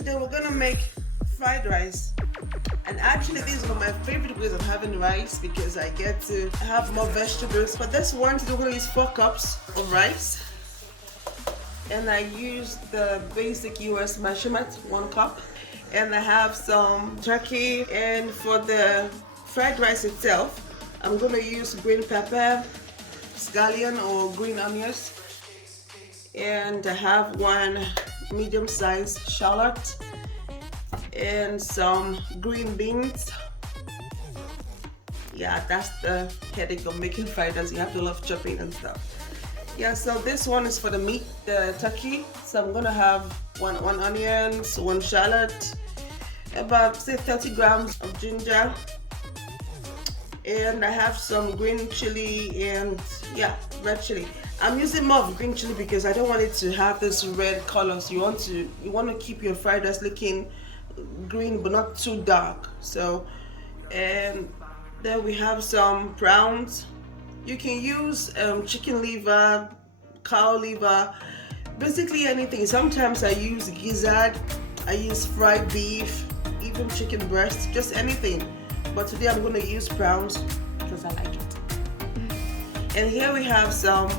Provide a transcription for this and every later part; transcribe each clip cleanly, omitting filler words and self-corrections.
today we're gonna make fried rice. And actually this is one of my favorite ways of having rice because I get to have more vegetables. For this one today we're gonna use 4 cups of rice. And I use the basic US measurement, 1 cup. And I have some turkey. And for the fried rice itself, I'm gonna use green pepper, scallion or green onions. And I have 1 medium-sized shallot and some green beans. Yeah, that's the headache of making fried rice. You have to love chopping and stuff. Yeah, so this one is for the meat, the turkey. So I'm gonna have one onion, 1 shallot, about say 30 grams of ginger, and I have some green chili and red chili. I'm using more of green chili because I don't want it to have this red color. So you want to keep your fried rice looking green but not too dark. So, and then we have some prawns. You can use chicken liver, cow liver, basically anything. Sometimes I use gizzard, I use fried beef, even chicken breast, just anything. But today I'm going to use prawns because I like it. And here we have some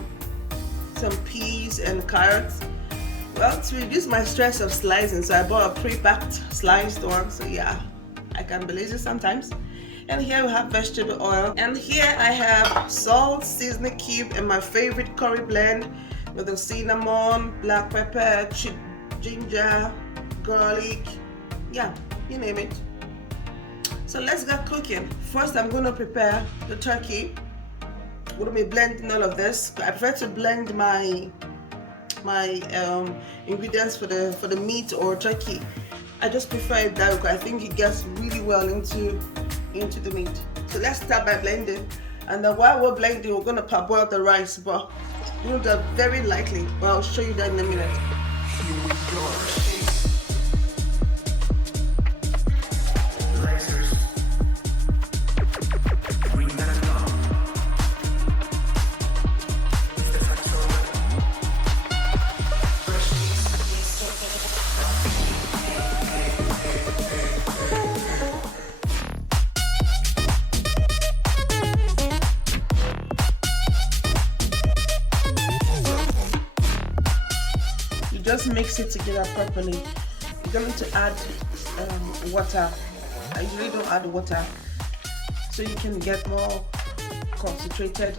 peas and carrots. Well, to reduce my stress of slicing, so I bought a pre-packed sliced one. So yeah, I can be lazy sometimes. And here we have vegetable oil. And here I have salt, seasoning cube, and my favorite curry blend with the cinnamon, black pepper, ginger, garlic. Yeah, you name it. So let's get cooking. First, I'm going to prepare the turkey. I'm going to be blending all of this. I prefer to blend my ingredients for the meat or turkey. I just prefer it that way because I think it gets really well into the meat. So let's start by blending, and then while we're blending we're going to parboil the rice, but do that very lightly. Well, I'll show you that in a minute. Just mix it together properly. You're going to add water. I usually don't add water, so you can get more concentrated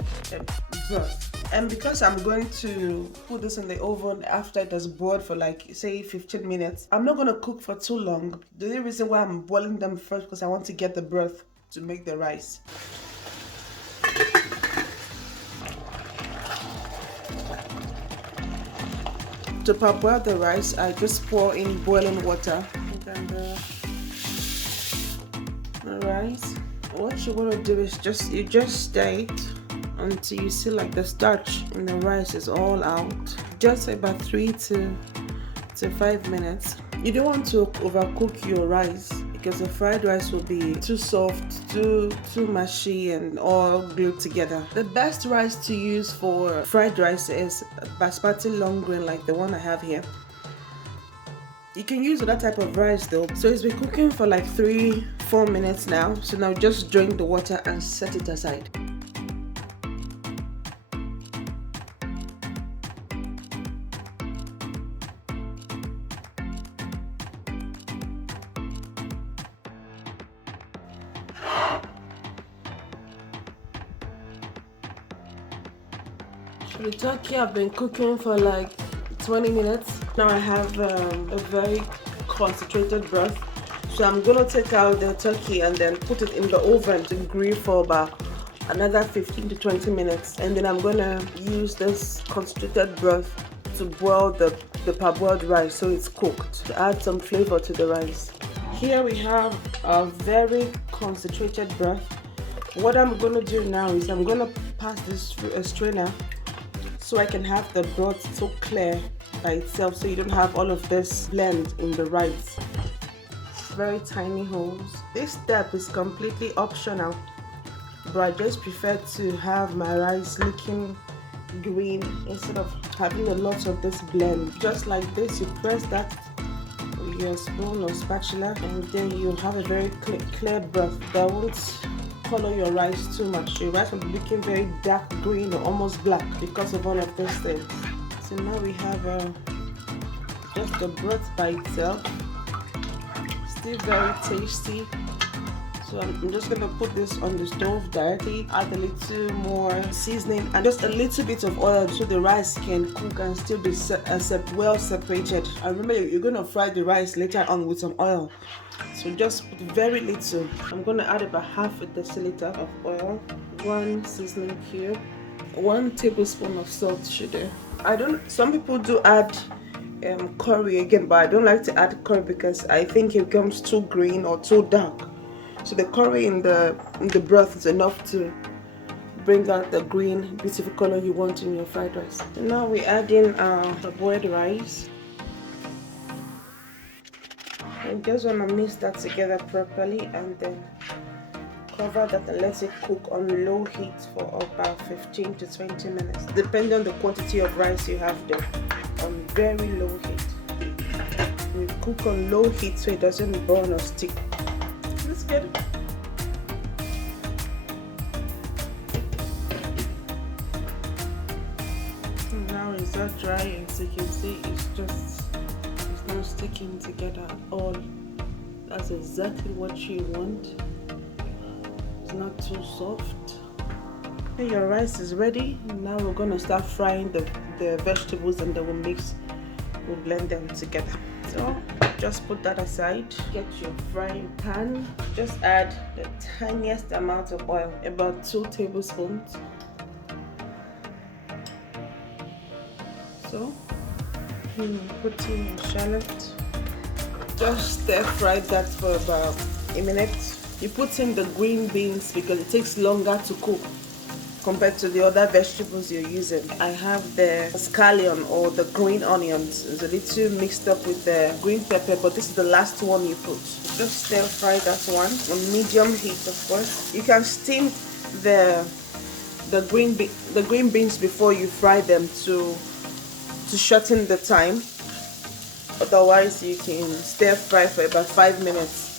broth. And because I'm going to put this in the oven after it has boiled for like say 15 minutes, I'm not going to cook for too long. The only reason why I'm boiling them first because I want to get the broth to make the rice. To parboil the rice, I just pour in boiling water and the rice. What you want to do is you just stir it until you see like the starch in the rice is all out. Just about 3 to 5 minutes. You don't want to overcook your rice because the fried rice will be too soft, too mushy and all glued together. The best rice to use for fried rice is basmati long grain like the one I have here. You can use that type of rice though. So it's been cooking for like 3-4 minutes now. So now just drain the water and set it aside. The turkey I've been cooking for like 20 minutes. Now I have a very concentrated broth. So I'm gonna take out the turkey and then put it in the oven to grill for about another 15 to 20 minutes. And then I'm gonna use this concentrated broth to boil the parboiled rice so it's cooked, to add some flavor to the rice. Here we have a very concentrated broth. What I'm gonna do now is I'm gonna pass this through a strainer so I can have the broth so clear by itself, so you don't have all of this blend in the rice. Very tiny holes. This step is completely optional, but I just prefer to have my rice looking green instead of having a lot of this blend. Just like this, you press that with your spoon or spatula, and then you have a very clear broth that won't color your rice too much. Your rice will be looking very dark green or almost black because of all of those things. So now we have just the broth by itself, still very tasty. So I'm just gonna put this on the stove directly, add a little more seasoning and just a little bit of oil so the rice can cook and still be well separated. And remember, you're gonna fry the rice later on with some oil. So just put very little. I'm gonna add about half a deciliter of oil, 1 seasoning cube, 1 tablespoon of salt sugar. Some people do add curry again, but I don't like to add curry because I think it becomes too green or too dark. So the curry in the broth is enough to bring out the green, beautiful color you want in your fried rice. And now we add in the boiled rice. And just want to mix that together properly and then cover that and let it cook on low heat for about 15 to 20 minutes, depending on the quantity of rice you have there, on very low heat. We cook on low heat so it doesn't burn or stick. That's good. Now it's not dry, as you can see, it's not sticking together at all. That's exactly what you want. It's not too soft. Okay, your rice is ready. Now we're going to start frying the vegetables, and then we'll blend them together. So just put that aside. Get your frying pan. Just add the tiniest amount of oil, about 2 tablespoons. So put in your shallot. Just stir fry that for about a minute. You put in the green beans because it takes longer to cook compared to the other vegetables you're using. I have the scallion or the green onions. It's a little mixed up with the green pepper, but this is the last one you put. Just stir fry that one on medium heat, of course. You can steam the green beans before you fry them to shorten the time. Otherwise, you can stir fry for about 5 minutes.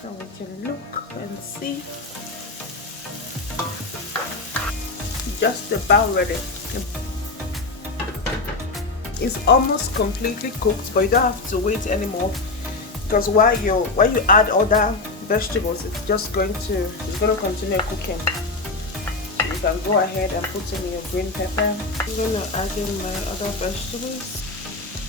So we can look and see. Just about ready. It's almost completely cooked, but you don't have to wait anymore, because while you add other vegetables, it's going to continue cooking. So you can go ahead and put in your green pepper. I'm gonna add in my other vegetables.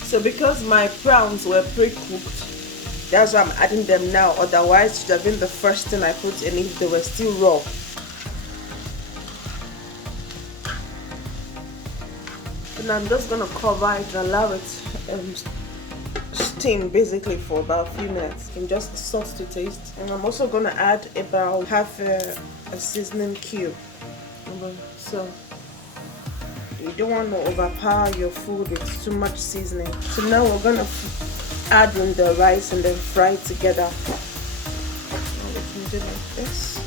So because my prawns were pre-cooked, that's why I'm adding them now. Otherwise, it should have been the first thing I put in if they were still raw. And I'm just going to cover it and allow it steam basically for about a few minutes, and just salt to taste. And I'm also going to add about half a seasoning cube. So you don't want to overpower your food with too much seasoning. So now we're going to add in the rice and then fry it together. And we can do like this.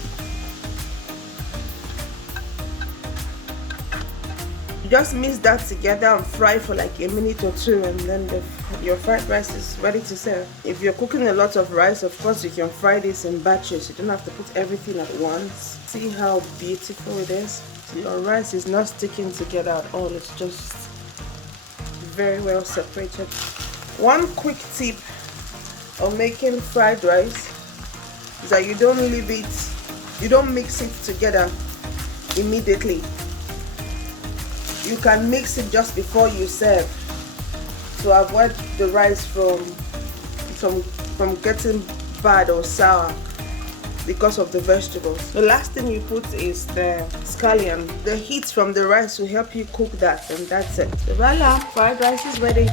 Just mix that together and fry for like a minute or two, and then your fried rice is ready to serve. If you're cooking a lot of rice, of course you can fry this in batches. You don't have to put everything at once. See how beautiful it is? Your rice is not sticking together at all. It's just very well separated. One quick tip of making fried rice is that you don't mix it together immediately. You can mix it just before you serve to avoid the rice from getting bad or sour because of the vegetables. The last thing you put is the scallion. The heat from the rice will help you cook that, and that's it. So voila, fried rice is ready.